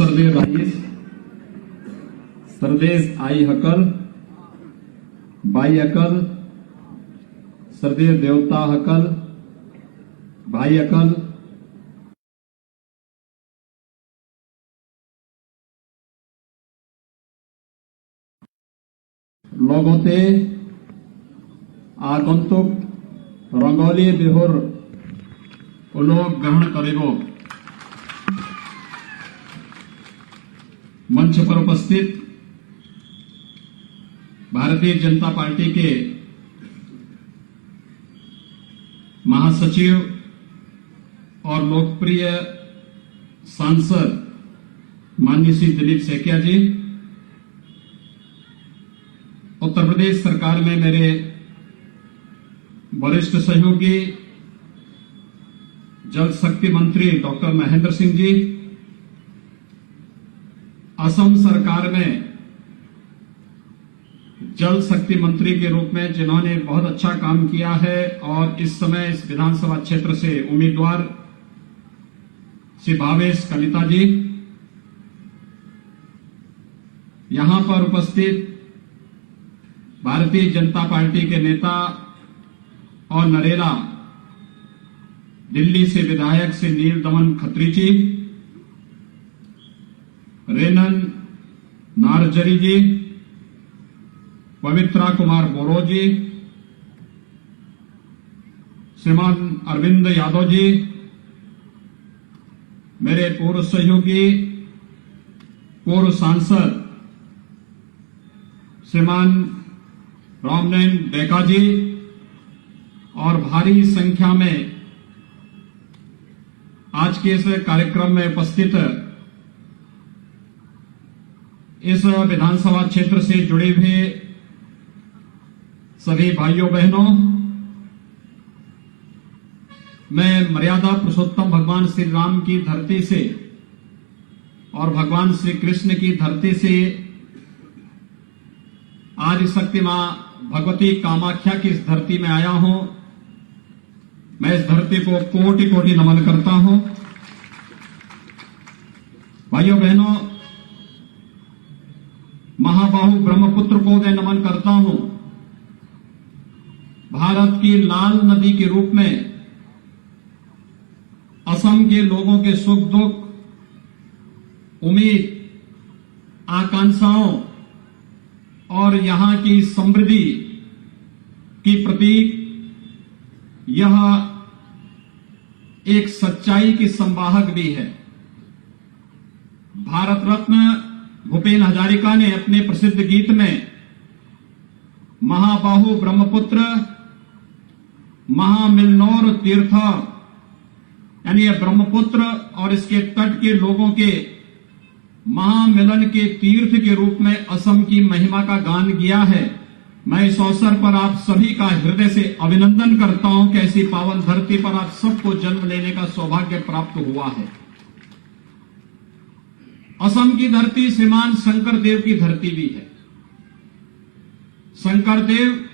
सरदेव rice, Sardesh I हकल, by अकल, सरदेव देवता हकल, भाई अकल, लोगोते आगंतुक रंगोली बिहुर उलोक ग्रहण करेगो। मंच पर उपस्थित भारतीय जनता पार्टी के महासचिव और लोकप्रिय सांसद माननीय श्री दिलीप सैकिया जी, उत्तर प्रदेश सरकार में मेरे वरिष्ठ सहयोगी जल शक्ति मंत्री डॉक्टर महेंद्र सिंह जी, असम सरकार में जल शक्ति मंत्री के रूप में जिन्होंने बहुत अच्छा काम किया है और इस समय इस विधानसभा क्षेत्र से उम्मीदवार श्री भावेश कलिता जी, यहां पर उपस्थित भारतीय जनता पार्टी के नेता और नरेला दिल्ली से विधायक श्री नील दमन खत्री जी, रेनन नारजरी जी, पवित्रा कुमार बोरो जी, श्रीमान अरविंद यादव जी, मेरे पूर्व सहयोगी पूर्व सांसद श्रीमान रामनयन डेका जी और भारी संख्या में आज के इस कार्यक्रम में उपस्थित इस विधानसभा क्षेत्र से जुड़े हुए सभी भाइयों बहनों, मैं मर्यादा पुरुषोत्तम भगवान श्री राम की धरती से और भगवान श्री कृष्ण की धरती से आज शक्ति मां भगवती कामाख्या की इस धरती में आया हूं। मैं इस धरती को कोटि कोटि नमन करता हूं। भाइयों बहनों, महाबाहु ब्रह्मपुत्र को मैं नमन करता हूं। भारत की लाल नदी के रूप में असम के लोगों के सुख दुख, उम्मीद, आकांक्षाओं और यहां की समृद्धि की प्रतीक यह एक सच्चाई की संवाहक भी है। भारत रत्न भूपेन हजारिका ने अपने प्रसिद्ध गीत में महाबाहु ब्रह्मपुत्र महामिलनौर तीर्थ, यानी यह ब्रह्मपुत्र और इसके तट के लोगों के महामिलन के तीर्थ के रूप में असम की महिमा का गान किया है। मैं इस अवसर पर आप सभी का हृदय से अभिनंदन करता हूं कि ऐसी पावन धरती पर आप सबको जन्म लेने का सौभाग्य प्राप्त हुआ है। असम की धरती श्रीमान शंकर देव की धरती भी है। शंकर देव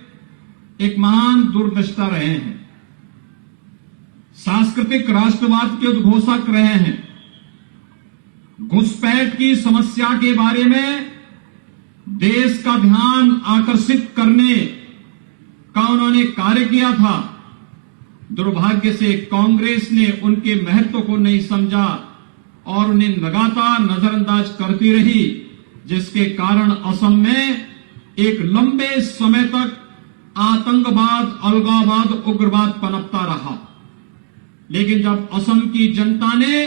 एक महान दूरदृष्टा रहे हैं, सांस्कृतिक राष्ट्रवाद के उद्घोषक रहे हैं, घुसपैठ की समस्या के बारे में देश का ध्यान आकर्षित करने का उन्होंने कार्य किया था। दुर्भाग्य से कांग्रेस ने उनके महत्व को नहीं समझा और उन्हें लगातार नजरअंदाज करती रही, जिसके कारण असम में एक लंबे समय तक आतंकवाद, अलगाववाद, उग्रवाद पनपता रहा। लेकिन जब असम की जनता ने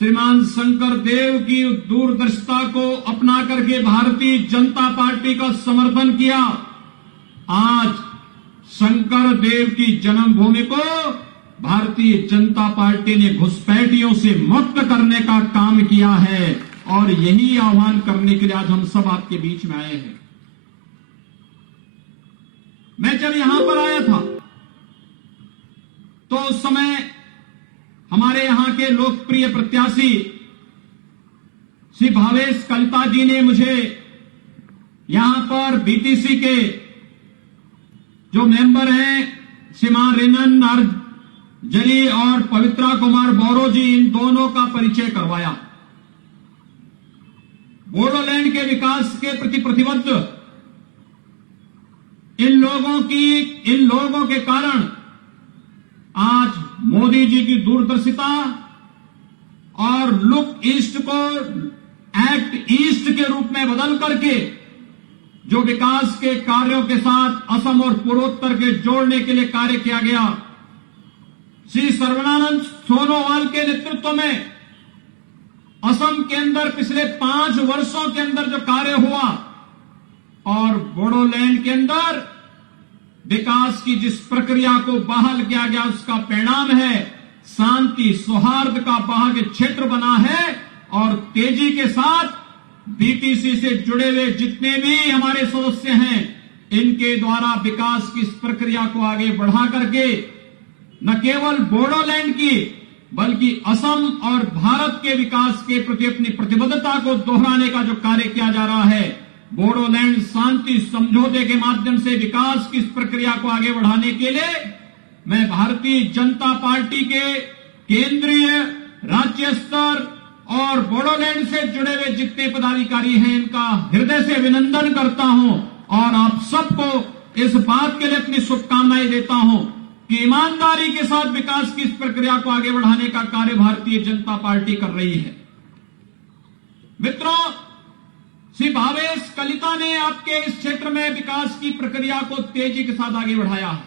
श्रीमान शंकर देव की दूरदर्शिता को अपना करके भारतीय जनता पार्टी का समर्थन किया, आज शंकर देव की जन्मभूमि को भारतीय जनता पार्टी ने घुसपैठियों से मुक्त करने का काम किया है और यही आह्वान करने के लिए आज हम सब आपके बीच में आए हैं। मैं जब यहां पर आया था तो उस समय हमारे यहां के लोकप्रिय प्रत्याशी श्री भावेश कलिता जी ने मुझे यहां पर बीटीसी के जो मेंबर हैं श्रीमान रेनन नारजरी और पवित्रा कुमार बोरो जी, इन दोनों का परिचय करवाया बोडोलैंड के विकास के प्रति प्रतिबद्ध इन लोगों के कारण आज मोदी जी की दूरदर्शिता और लुक ईस्ट को एक्ट ईस्ट के रूप में बदल करके जो विकास के कार्यों के साथ असम और पूर्वोत्तर के जोड़ने के लिए कार्य किया गया, श्री सर्बानंद सोनोवाल के नेतृत्व में असम के अंदर पिछले 5 वर्षों के अंदर जो कार्य हुआ और बोडोलैंड के अंदर विकास की जिस प्रक्रिया को बहाल किया गया, उसका परिणाम है शांति सौहार्द का भाग्य क्षेत्र बना है। और तेजी के साथ बीटीसी से जुड़े हुए जितने भी हमारे सदस्य हैं, इनके द्वारा विकास की इस प्रक्रिया को आगे बढ़ा करके न केवल बोडोलैंड की बल्कि असम और भारत के विकास के प्रति अपनी प्रतिबद्धता को दोहराने का जो कार्य किया जा रहा है, बोडोलैंड शांति समझौते के माध्यम से विकास की इस प्रक्रिया को आगे बढ़ाने के लिए मैं भारतीय जनता पार्टी के केंद्रीय, राज्य स्तर और बोडोलैंड से जुड़े हुए जितने पदाधिकारी हैं, इनका हृदय से अभिनंदन करता हूं और आप सबको इस बात के लिए अपनी शुभकामनाएं देता हूं कि ईमानदारी के साथ विकास की इस प्रक्रिया को आगे बढ़ाने का कार्य भारतीय जनता पार्टी कर रही है। मित्रों, श्री भावेश कलिता ने आपके इस क्षेत्र में विकास की प्रक्रिया को तेजी के साथ आगे बढ़ाया है।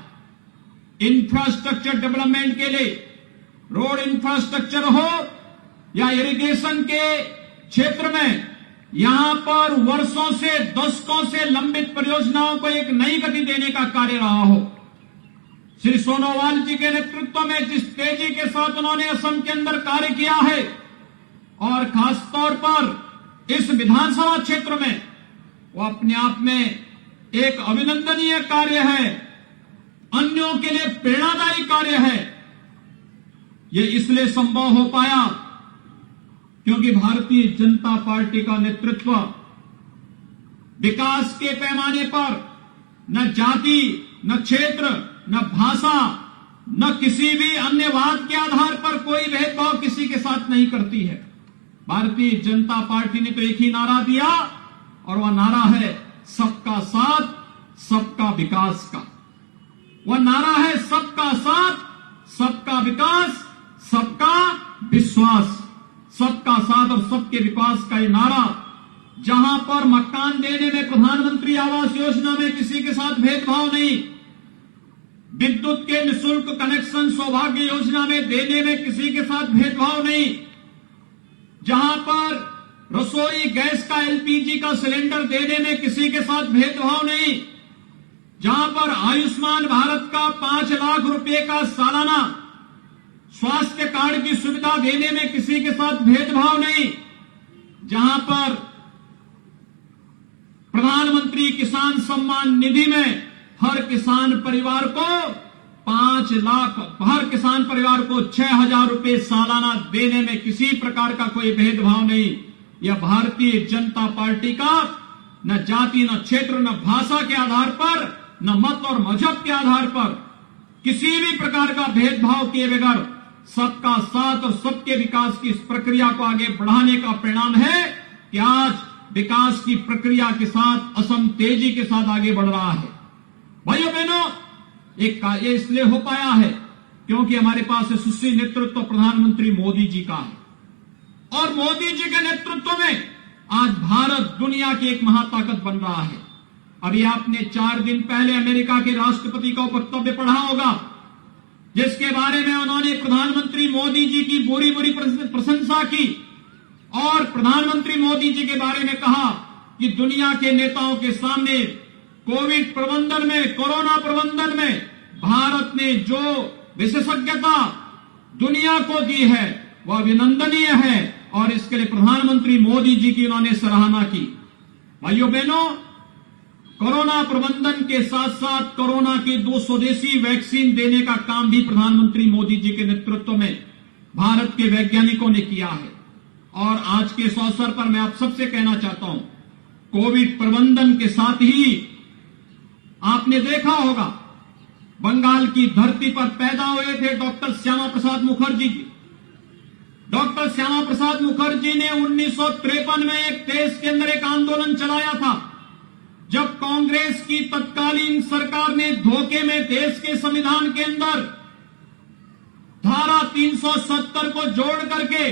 इंफ्रास्ट्रक्चर डेवलपमेंट के लिए रोड इंफ्रास्ट्रक्चर हो या इरिगेशन के क्षेत्र में, यहां पर वर्षों से दशकों से लंबित परियोजनाओं को एक नई गति देने का कार्य रहा हो। श्री सोनोवाल जी के नेतृत्व में जिस तेजी के साथ उन्होंने असम के अंदर कार्य किया है और खासतौर पर इस विधानसभा क्षेत्र में, वो अपने आप में एक अभिनंदनीय कार्य है, अन्यों के लिए प्रेरणादायी कार्य है। ये इसलिए संभव हो पाया क्योंकि भारतीय जनता पार्टी का नेतृत्व विकास के पैमाने पर न जाति, न क्षेत्र, न भाषा, न किसी भी अन्य बात के आधार पर कोई भेदभाव किसी के साथ नहीं करती है। भारतीय जनता पार्टी ने तो एक ही नारा दिया और वह नारा है सबका साथ, सबका विकास का। वह नारा है सबका साथ, सबका विकास, सबका विश्वास। सबका साथ और सबके विकास का ये नारा, जहां पर मकान देने में प्रधानमंत्री आवास योजना में किसी के साथ भेदभाव नहीं, विद्युत के निःशुल्क कनेक्शन सौभाग्य योजना में देने में किसी के साथ भेदभाव नहीं, जहां पर रसोई गैस का एलपीजी का सिलेंडर देने में किसी के साथ भेदभाव नहीं, जहां पर आयुष्मान भारत का 5 लाख रुपए का सालाना स्वास्थ्य कार्ड की सुविधा देने में किसी के साथ भेदभाव नहीं, जहां पर प्रधानमंत्री किसान सम्मान निधि में हर किसान परिवार को 5 लाख, हर किसान परिवार को 6,000 रुपए सालाना देने में किसी प्रकार का कोई भेदभाव नहीं। यह भारतीय जनता पार्टी का न जाति, न क्षेत्र, न भाषा के आधार पर, न मत और मजहब के आधार पर किसी भी प्रकार का भेदभाव किए बगैर सबका साथ और सबके विकास की इस प्रक्रिया को आगे बढ़ाने का परिणाम है कि आज विकास की प्रक्रिया के साथ असम तेजी के साथ आगे बढ़ रहा है। भाइयों बहनों, ये इसलिए हो पाया है क्योंकि हमारे पास सुशील नेतृत्व प्रधानमंत्री मोदी जी का है और मोदी जी के नेतृत्व में आज भारत दुनिया की एक महाताकत बन रहा है। अभी आपने 4 दिन पहले अमेरिका के राष्ट्रपति का वक्तव्य पढ़ा होगा, जिसके बारे में उन्होंने प्रधानमंत्री मोदी जी की बुरी प्रशंसा की और प्रधानमंत्री मोदी जी के बारे में कहा कि दुनिया के नेताओं के सामने कोविड प्रबंधन में, कोरोना प्रबंधन में भारत ने जो विशेषज्ञता दुनिया को दी है वह अभिनंदनीय है और इसके लिए प्रधानमंत्री मोदी जी की उन्होंने सराहना की। भाइयों बहनों, कोरोना प्रबंधन के साथ साथ कोरोना की 2 स्वदेशी वैक्सीन देने का काम भी प्रधानमंत्री मोदी जी के नेतृत्व में भारत के वैज्ञानिकों ने किया है। और आज के इस अवसर पर मैं आप सबसे कहना चाहता हूं, कोविड प्रबंधन के साथ ही आपने देखा होगा बंगाल की धरती पर पैदा हुए थे डॉक्टर श्यामा प्रसाद मुखर्जी जी, डॉक्टर श्यामा प्रसाद मुखर्जी ने 1953 में एक देश के अंदर एक आंदोलन चलाया था, जब कांग्रेस की तत्कालीन सरकार ने धोखे में देश के संविधान के अंदर धारा 370 को जोड़ करके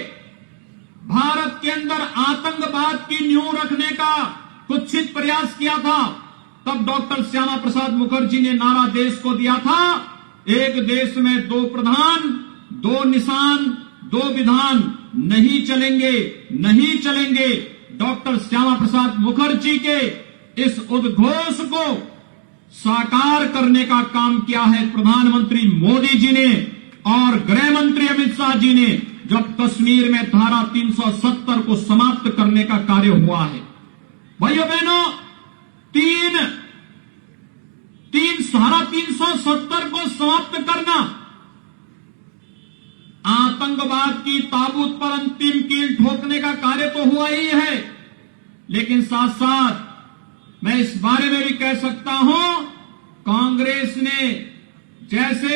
भारत के अंदर आतंकवाद की नींव रखने का कुत्सित प्रयास किया था। तब डॉक्टर श्यामा प्रसाद मुखर्जी ने नारा देश को दिया था, एक देश में दो प्रधान, दो निशान, दो विधान नहीं चलेंगे, नहीं चलेंगे। डॉक्टर श्यामा प्रसाद मुखर्जी के इस उद्घोष को साकार करने का काम किया है प्रधानमंत्री मोदी जी ने और गृह मंत्री अमित शाह जी ने, जब कश्मीर में धारा 370 को समाप्त करने का कार्य हुआ है। भाइयों बहनों, धारा 370 को समाप्त करना आतंकवाद की ताबूत पर अंतिम कील ठोकने का कार्य तो हुआ ही है, लेकिन साथ साथ मैं इस बारे में भी कह सकता हूं, कांग्रेस ने जैसे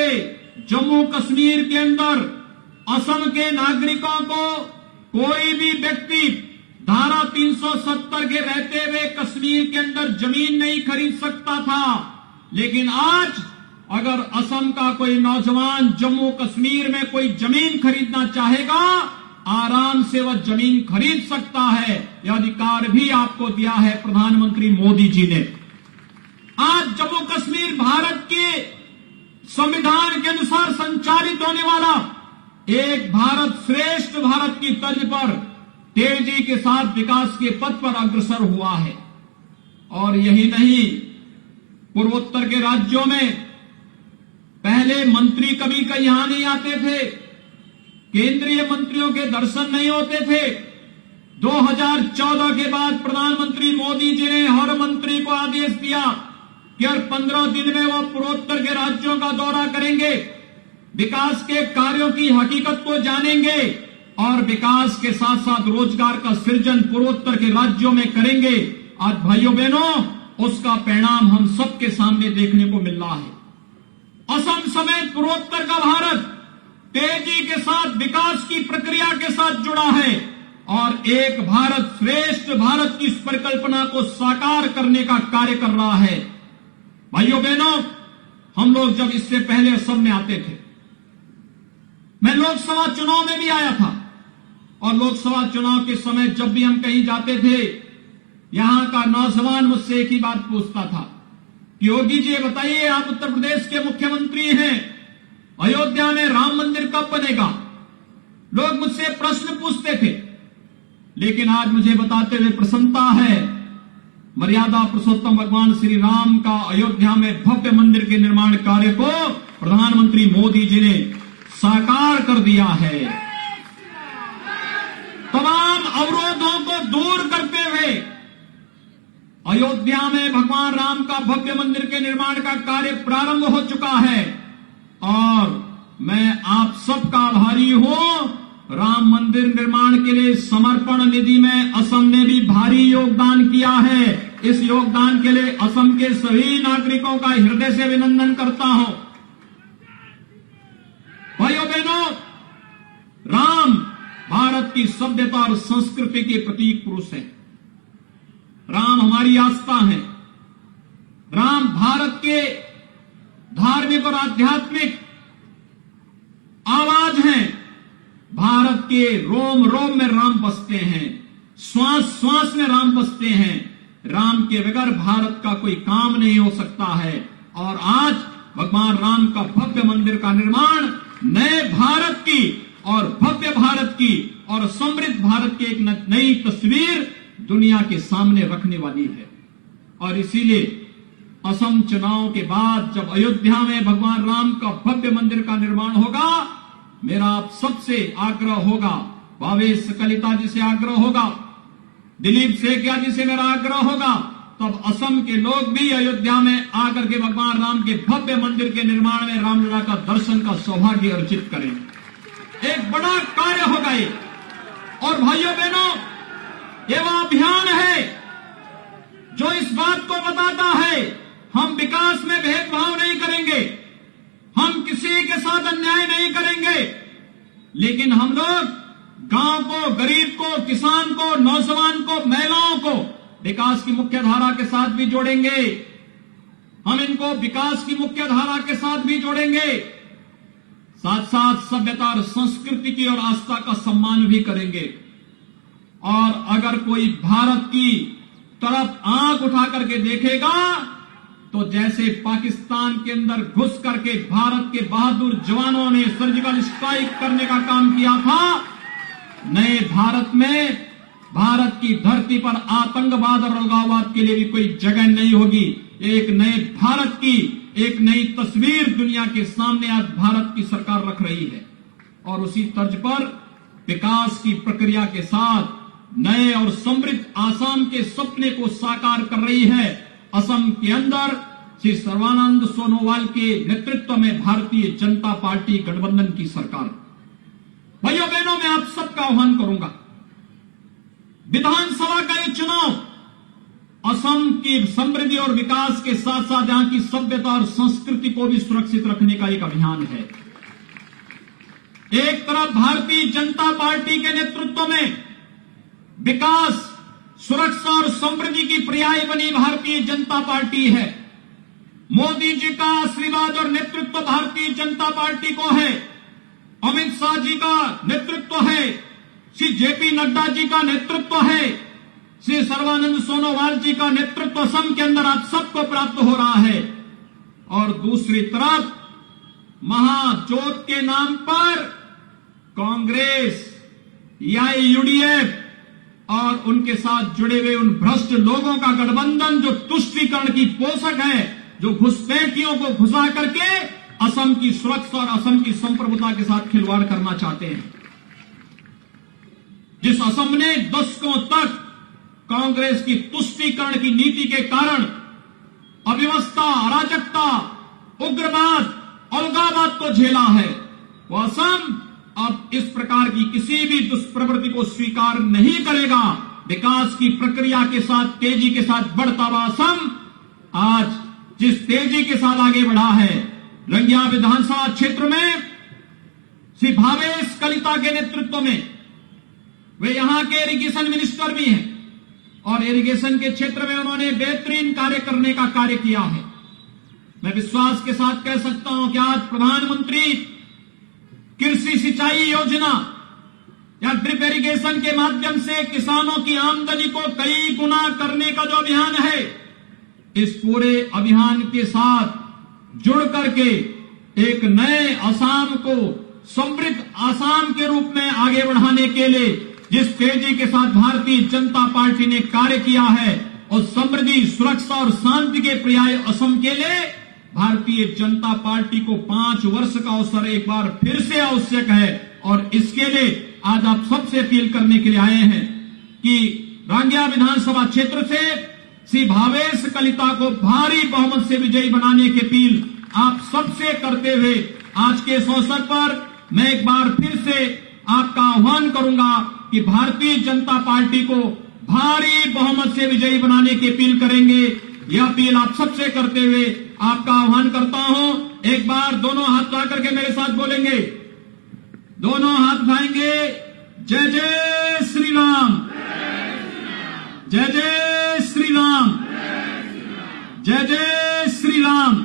जम्मू कश्मीर के अंदर असम के नागरिकों को कोई भी व्यक्ति धारा 370 के रहते हुए कश्मीर के अंदर जमीन नहीं खरीद सकता था, लेकिन आज अगर असम का कोई नौजवान जम्मू कश्मीर में कोई जमीन खरीदना चाहेगा, आराम से वह जमीन खरीद सकता है। यह अधिकार भी आपको दिया है प्रधानमंत्री मोदी जी ने। आज जम्मू कश्मीर भारत के संविधान के अनुसार संचालित होने वाला एक भारत श्रेष्ठ भारत की तर्ज पर तेजी के साथ विकास के पथ पर अग्रसर हुआ है। और यही नहीं, पूर्वोत्तर के राज्यों में पहले मंत्री कभी कहीं यहां नहीं आते थे, केंद्रीय मंत्रियों के दर्शन नहीं होते थे। 2014 के बाद प्रधानमंत्री मोदी जी ने हर मंत्री को आदेश दिया कि हर 15 दिन में वह पूर्वोत्तर के राज्यों का दौरा करेंगे, विकास के कार्यों की हकीकत को जानेंगे और विकास के साथ साथ रोजगार का सृजन पूर्वोत्तर के राज्यों में करेंगे। आज भाइयों बहनों, उसका परिणाम हम सबके सामने देखने को मिल रहा है। असम समेत पूर्वोत्तर का भारत तेजी के साथ विकास की प्रक्रिया के साथ जुड़ा है और एक भारत श्रेष्ठ भारत की इस परिकल्पना को साकार करने का कार्य कर रहा है। भाइयों बहनों, हम लोग जब इससे पहले असम में आते थे, मैं लोकसभा चुनाव में भी आया था और लोकसभा चुनाव के समय जब भी हम कहीं जाते थे, यहां का नौजवान मुझसे एक ही बात पूछता था, योगी जी बताइए, आप उत्तर प्रदेश के मुख्यमंत्री हैं, अयोध्या में राम मंदिर कब बनेगा? लोग मुझसे प्रश्न पूछते थे, लेकिन आज मुझे बताते हुए प्रसन्नता है, मर्यादा पुरुषोत्तम भगवान श्री राम का अयोध्या में भव्य मंदिर के निर्माण कार्य को प्रधानमंत्री मोदी जी ने साकार कर दिया है। तमाम अवरोधों को दूर करते हुए अयोध्या में भगवान राम का भव्य मंदिर के निर्माण का कार्य प्रारंभ हो चुका है और मैं आप सबका आभारी हूं। राम मंदिर निर्माण के लिए समर्पण निधि में असम ने भी भारी योगदान किया है। इस योगदान के लिए असम के सभी नागरिकों का हृदय से अभिनंदन करता हूं। भाइयों बहनों, राम भारत की सभ्यता और संस्कृति के प्रतीक पुरुष है। राम हमारी आस्था है। राम भारत के धार्मिक और आध्यात्मिक आवाज हैं। भारत के रोम रोम में राम बसते हैं, श्वास श्वास में राम बसते हैं। राम के बगैर भारत का कोई काम नहीं हो सकता है और आज भगवान राम का भव्य मंदिर का निर्माण नए भारत की और भव्य भारत की और समृद्ध भारत की एक नई तस्वीर दुनिया के सामने रखने वाली है। और इसीलिए असम चुनाव के बाद जब अयोध्या में भगवान राम का भव्य मंदिर का निर्माण होगा, मेरा आप सबसे आग्रह होगा, भावेश कलिता जी से आग्रह होगा, दिलीप सेकिया जी से मेरा आग्रह होगा, तब असम के लोग भी अयोध्या में आकर के भगवान राम के भव्य मंदिर के निर्माण में रामलला का दर्शन का सौभाग्य अर्जित करें। एक बड़ा कार्य होगा ये। और भाइयों बहनों, ये वह अभियान है जो इस बात को बताता है, हम विकास में भेदभाव नहीं करेंगे, हम किसी के साथ अन्याय नहीं करेंगे, लेकिन हम लोग गांव को, गरीब को, किसान को, नौजवान को, महिलाओं को विकास की मुख्य धारा के साथ भी जोड़ेंगे। हम इनको विकास की मुख्य धारा के साथ भी जोड़ेंगे, साथ साथ सभ्यता और संस्कृति की और आस्था का सम्मान भी करेंगे। और अगर कोई भारत की तरफ आंख उठा करके देखेगा तो जैसे पाकिस्तान के अंदर घुस करके भारत के बहादुर जवानों ने सर्जिकल स्ट्राइक करने का काम किया था, नए भारत में भारत की धरती पर आतंकवाद और अलगाववाद के लिए भी कोई जगह नहीं होगी। एक नए भारत की एक नई तस्वीर दुनिया के सामने आज भारत की सरकार रख रही है और उसी तर्ज पर विकास की प्रक्रिया के साथ नए और समृद्ध आसाम के सपने को साकार कर रही है। असम के अंदर श्री सर्बानंद सोनोवाल के नेतृत्व में भारतीय जनता पार्टी गठबंधन की सरकार। भाइयों बहनों, मैं आप सबका आह्वान करूंगा, विधानसभा का ये चुनाव असम की समृद्धि और विकास के साथ साथ यहां की सभ्यता और संस्कृति को भी सुरक्षित रखने का एक अभियान है। एक तरफ भारतीय जनता पार्टी के नेतृत्व में विकास, सुरक्षा और समृद्धि की पर्याय बनी भारतीय जनता पार्टी है। मोदी जी का आशीर्वाद और नेतृत्व भारतीय जनता पार्टी को है। अमित शाह जी का नेतृत्व है, श्री जेपी नड्डा जी का नेतृत्व है, श्री सर्बानंद सोनोवाल जी का नेतृत्व असम के अंदर आप सबको प्राप्त हो रहा है। और दूसरी तरफ महाजोत के नाम पर कांग्रेस या यूडीएफ और उनके साथ जुड़े हुए उन भ्रष्ट लोगों का गठबंधन जो तुष्टीकरण की पोषक है, जो घुसपैठियों को घुसा करके असम की सुरक्षा और असम की संप्रभुता के साथ खिलवाड़ करना चाहते हैं। जिस असम ने दशकों तक कांग्रेस की तुष्टीकरण की नीति के कारण अव्यवस्था, अराजकता, उग्रवाद, अलगाववाद को झेला है, वो असम अब इस प्रकार की किसी भी दुष्प्रवृत्ति को स्वीकार नहीं करेगा। विकास की प्रक्रिया के साथ तेजी के साथ बढ़ता हुआ असम आज जिस तेजी के साथ आगे बढ़ा है, रंगिया विधानसभा क्षेत्र में श्री भावेश कलिता के नेतृत्व में, वे यहां के इरिगेशन मिनिस्टर भी हैं और इरिगेशन के क्षेत्र में उन्होंने बेहतरीन कार्य करने का कार्य किया है। मैं विश्वास के साथ कह सकता हूं कि आज प्रधानमंत्री कृषि सिंचाई योजना या ड्रिप इरिगेशन के माध्यम से किसानों की आमदनी को कई गुना करने का जो अभियान है, इस पूरे अभियान के साथ जुड़ करके एक नए असम को समृद्ध असम के रूप में आगे बढ़ाने के लिए जिस तेजी के साथ भारतीय जनता पार्टी ने कार्य किया है और समृद्धि, सुरक्षा और शांति के पर्याय असम के लिए भारतीय जनता पार्टी को 5 वर्ष का अवसर एक बार फिर से आवश्यक है। और इसके लिए आज आप सबसे अपील करने के लिए आए हैं कि रांगिया विधानसभा क्षेत्र से श्री भावेश कलिता को भारी बहुमत से विजयी बनाने की अपील आप सबसे करते हुए आज के इस अवसर पर मैं एक बार फिर से आपका आह्वान करूंगा कि भारतीय जनता पार्टी को भारी बहुमत से विजयी बनाने की अपील करेंगे। यह अपील आप सबसे करते हुए आपका आह्वान करता हूं। एक बार दोनों हाथ उठा करके मेरे साथ बोलेंगे, दोनों हाथ उठाएंगे, जय जय श्री राम, जय जय श्री राम, जय जय श्री राम।